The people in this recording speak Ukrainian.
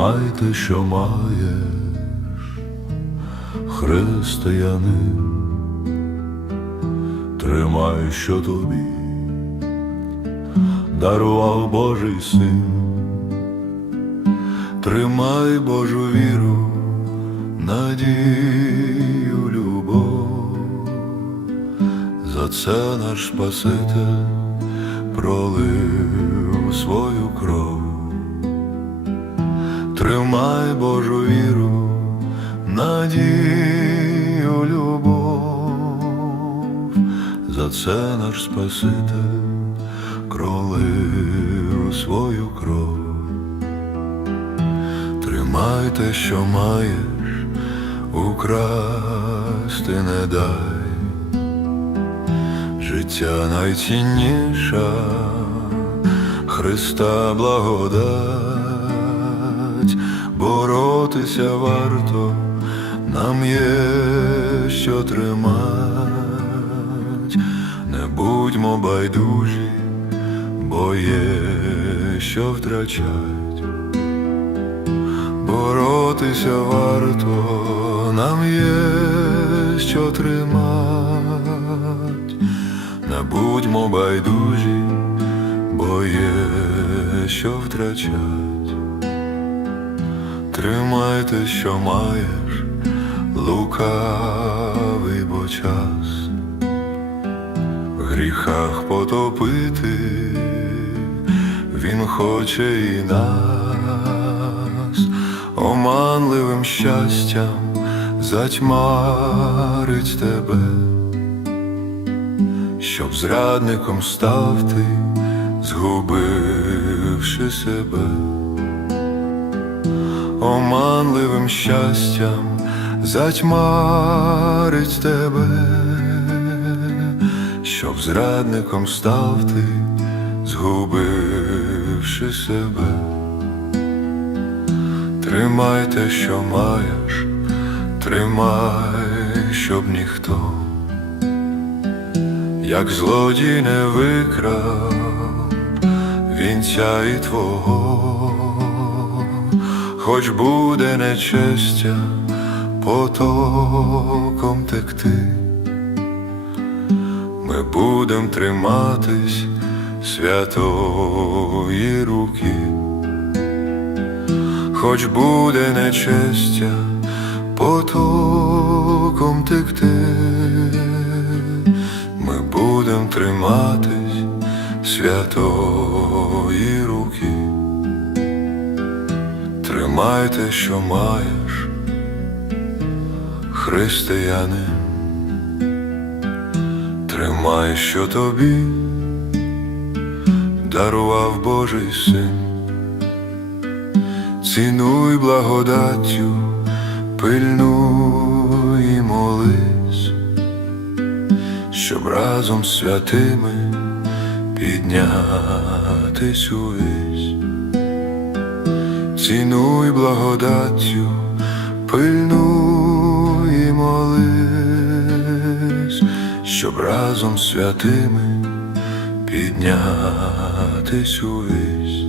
Тримайте, що маєш, християнин, тримай, що тобі дарував Божий син, тримай Божу віру, надію, любов, за це наш Спаситель пролив свою кров. Тримай Божу віру, надію, любов, за це наш Спаситель кролив свою кров. Тримай те, що маєш, украсти не дай, життя найцінніша, Христа благодать, боротися варто, нам є що тримать, не будьмо байдужі, бо є що втрачать. Боротися варто, нам є що тримать, не будьмо байдужі, бо є що втрачать. Тримайте, що маєш, лукавий бо час, в гріхах потопити, він хоче і нас, оманливим щастям затьмарить тебе, щоб зрадником став ти, згубивши себе оманливим щастям затьмарить тебе, щоб зрадником став ти, згубивши себе. Тримай те, що маєш, тримай, щоб ніхто, як злодій не викрав вінця і твого хоч буде нечестя потоком текти, ми будем триматись святої руки, хоч буде нечестя потоком текти, ми будем триматись святої руки. Тримай те, що маєш, християнин, тримай, що тобі дарував Божий син, цінуй благодаттю, пильнуй і молись, щоб разом святими піднятись увесь. Цінуй благодаттю, пильнуй і молись, щоб разом святими піднятись увесь.